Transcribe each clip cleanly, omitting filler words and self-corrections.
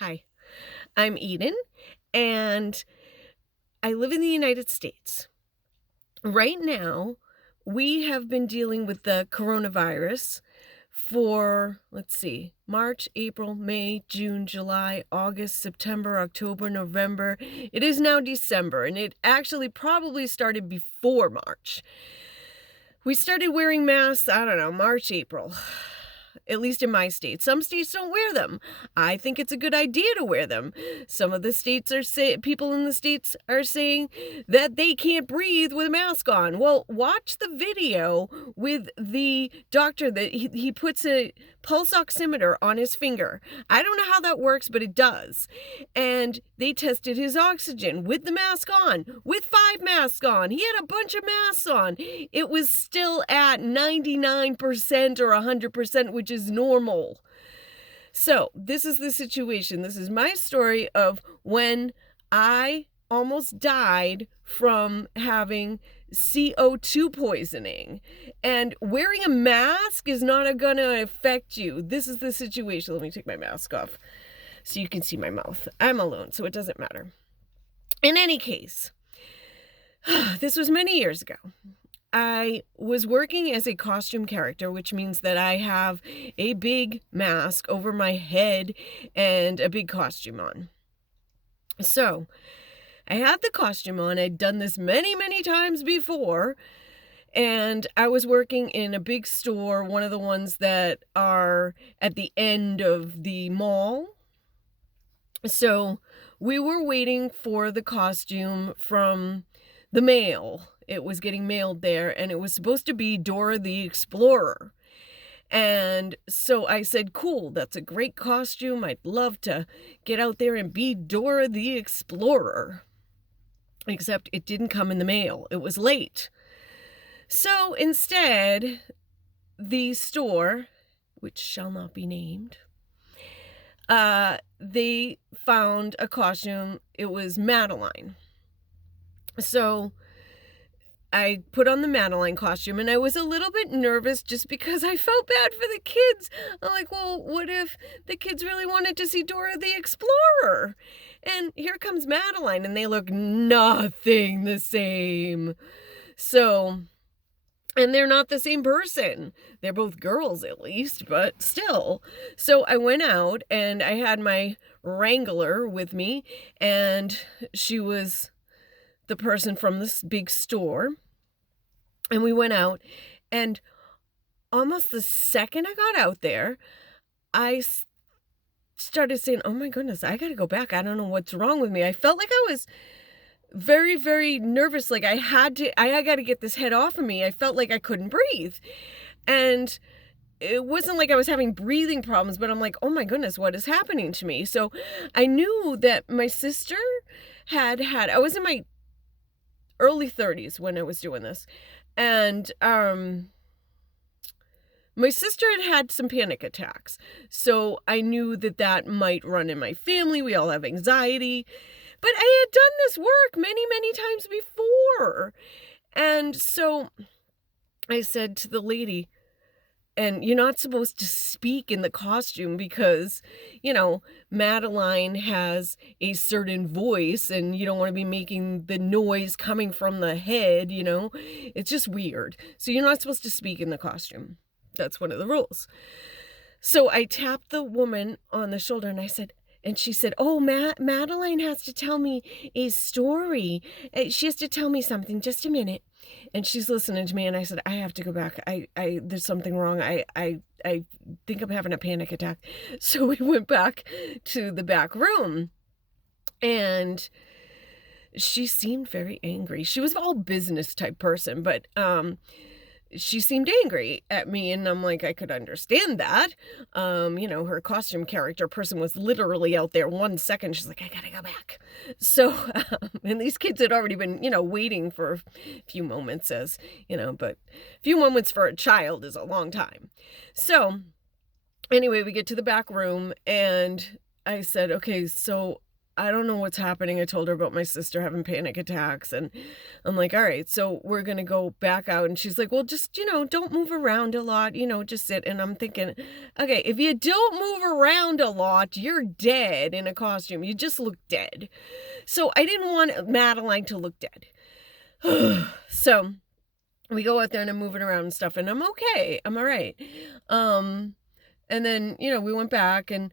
Hi, I'm Eden, and I live in the United States. Right now, we have been dealing with the coronavirus for, let's see, March, April, May, June, July, August, September, October, November. It is now December, and it actually probably started before March. We started wearing masks, I don't know, March, April. At least in my state. Some states don't wear them. I think it's a good idea to wear them. Some of the states people in the states are saying that they can't breathe with a mask on. Well, watch the video with the doctor that he puts a pulse oximeter on his finger. I don't know how that works, but it does. And they tested his oxygen with the mask on, with 5 masks on. He had a bunch of masks on. It was still at 99% or 100%, which is normal. So this is the situation. This is my story of when I almost died from having CO2 poisoning. And wearing a mask is not going to affect you. This is the situation. Let me take my mask off so you can see my mouth. I'm alone, so it doesn't matter. In any case, this was many years ago. I was working as a costume character, which means that I have a big mask over my head and a big costume on. So I had the costume on. I'd done this many, many times before. And I was working in a big store, one of the ones that are at the end of the mall. So we were waiting for the costume from the mail. It was getting mailed there, and it was supposed to be Dora the Explorer. And so I said, cool, that's a great costume. I'd love to get out there and be Dora the Explorer. Except it didn't come in the mail. It was late. So instead, the store, which shall not be named, they found a costume. It was Madeline. So I put on the Madeline costume, and I was a little bit nervous just because I felt bad for the kids. I'm like, well, what if the kids really wanted to see Dora the Explorer? And here comes Madeline, and they look nothing the same. So, and they're not the same person. They're both girls, at least, but still. So I went out, and I had my Wrangler with me, and she was the person from this big store. And we went out, and almost the second I got out there, I started saying, oh my goodness, I got to go back. I don't know what's wrong with me. I felt like I was very, very nervous. Like I got to get this head off of me. I felt like I couldn't breathe. And it wasn't like I was having breathing problems, but I'm like, oh my goodness, what is happening to me? So I knew that my sister I was in my early 30s when I was doing this. And my sister had some panic attacks. So I knew that might run in my family. We all have anxiety. But I had done this work many, many times before. And so I said to the lady, and you're not supposed to speak in the costume because, Madeline has a certain voice and you don't want to be making the noise coming from the head, It's just weird. So you're not supposed to speak in the costume. That's one of the rules. So I tapped the woman on the shoulder and she said, oh, Madeline has to tell me a story. She has to tell me something. Just a minute. And she's listening to me, and I said, I have to go back. There's something wrong. I think I'm having a panic attack. So we went back to the back room, and she seemed very angry. She was all business type person, but she seemed angry at me, and I'm like, I could understand that. Her costume character person was literally out there 1 second. She's like, I gotta go back. So, and these kids had already been, waiting for a few moments but a few moments for a child is a long time. So anyway, we get to the back room, and I said, okay, so I don't know what's happening. I told her about my sister having panic attacks, and I'm like, all right, so we're going to go back out. And she's like, well, just, don't move around a lot, just sit. And I'm thinking, okay, if you don't move around a lot, you're dead in a costume. You just look dead. So I didn't want Madeline to look dead. So we go out there and I'm moving around and stuff, and I'm okay. I'm all right. And then, we went back, and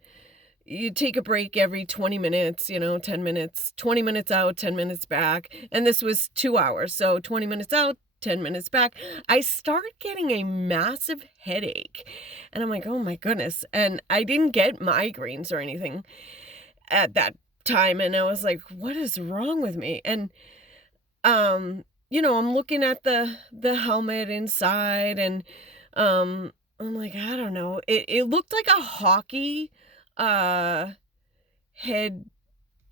you take a break every 20 minutes, 10 minutes, 20 minutes out, 10 minutes back. And this was 2 hours. So 20 minutes out, 10 minutes back. I started getting a massive headache. And I'm like, oh my goodness. And I didn't get migraines or anything at that time. And I was like, what is wrong with me? And, I'm looking at the helmet inside, and I'm like, I don't know. It looked like a hockey head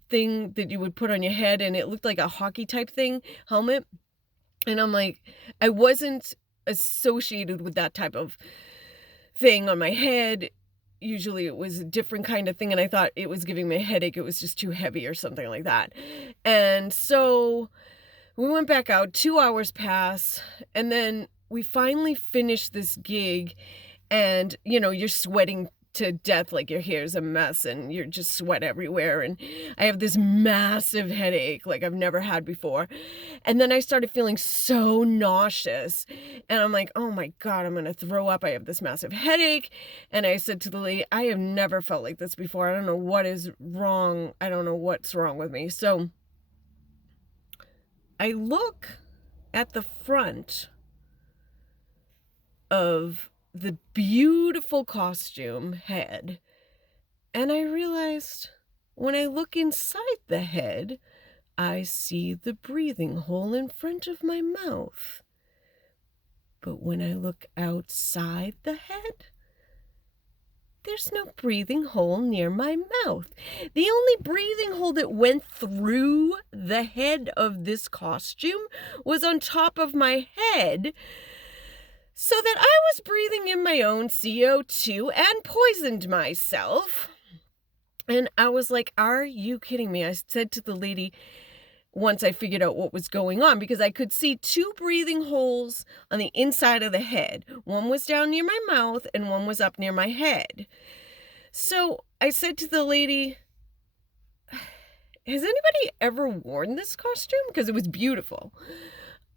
thing that you would put on your head, and it looked like a hockey type thing, helmet. And I'm like, I wasn't associated with that type of thing on my head. Usually it was a different kind of thing, and I thought it was giving me a headache. It was just too heavy or something like that. And so we went back out, 2 hours pass, and then we finally finished this gig, and, you're sweating to death, like your hair's a mess, and you're just sweat everywhere, and I have this massive headache like I've never had before. And then I started feeling so nauseous, and I'm like, oh my God, I'm gonna throw up. I have this massive headache. And I said to the lady, I have never felt like this before. I don't know what is wrong. I don't know what's wrong with me. So I look at the front of the beautiful costume head, and I realized when I look inside the head, I see the breathing hole in front of my mouth. But when I look outside the head, there's no breathing hole near my mouth. The only breathing hole that went through the head of this costume was on top of my head, so that I was breathing in my own CO2 and poisoned myself. And I was like, are you kidding me? I said to the lady, once I figured out what was going on, because I could see 2 breathing holes on the inside of the head. One was down near my mouth and one was up near my head. So I said to the lady, has anybody ever worn this costume? Because it was beautiful.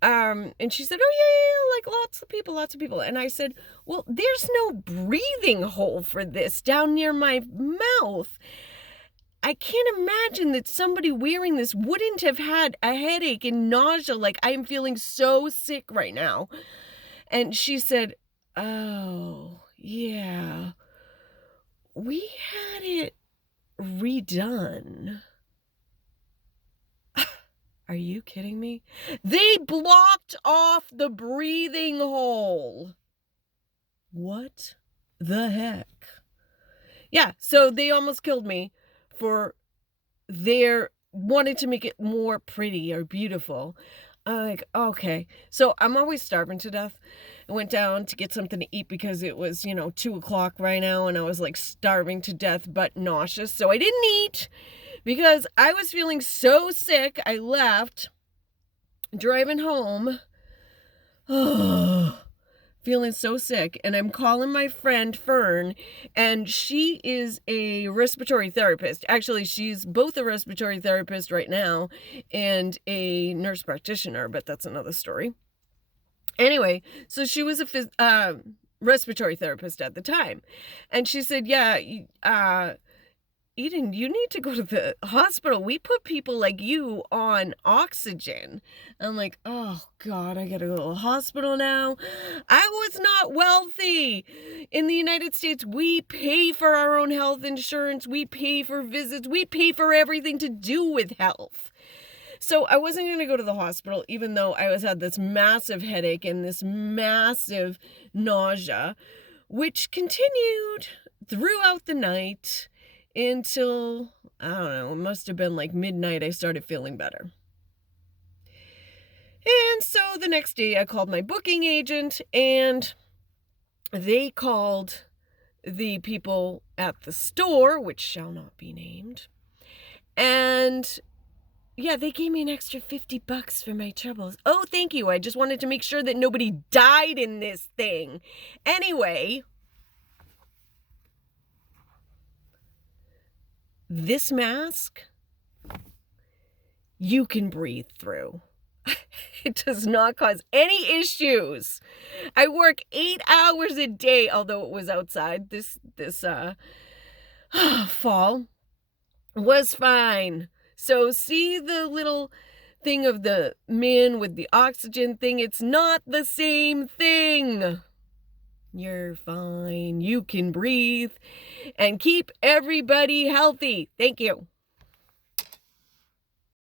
And she said, oh yeah, like lots of people. And I said, well, there's no breathing hole for this down near my mouth. I can't imagine that somebody wearing this wouldn't have had a headache and nausea. Like, I'm feeling so sick right now. And she said, oh yeah, we had it redone. Are you kidding me? They blocked off the breathing hole. What the heck? Yeah, so they almost killed me for their wanting to make it more pretty or beautiful. I'm like, okay. So I'm always starving to death. I went down to get something to eat because it was, 2:00 right now, and I was like starving to death but nauseous. So I didn't eat, because I was feeling so sick. I left, driving home, feeling so sick. And I'm calling my friend Fern, and she is a respiratory therapist. Actually, she's both a respiratory therapist right now and a nurse practitioner, but that's another story. Anyway, so she was a respiratory therapist at the time. And she said, yeah, Eden, you need to go to the hospital. We put people like you on oxygen. I'm like, oh God, I gotta go to the hospital now. I was not wealthy. In the United States, we pay for our own health insurance. We pay for visits. We pay for everything to do with health. So I wasn't going to go to the hospital, even though I had this massive headache and this massive nausea, which continued throughout the night until, I don't know, it must have been like midnight. I started feeling better. And so the next day I called my booking agent, and they called the people at the store, which shall not be named, And yeah, they gave me an extra $50 for my troubles. Oh, thank you. I just wanted to make sure that nobody died in this thing. Anyway, this mask, you can breathe through. It does not cause any issues. I work 8 hours a day, although it was outside this fall. Was fine. So see the little thing of the man with the oxygen thing? It's not the same thing. You're fine. You can breathe and keep everybody healthy. Thank you.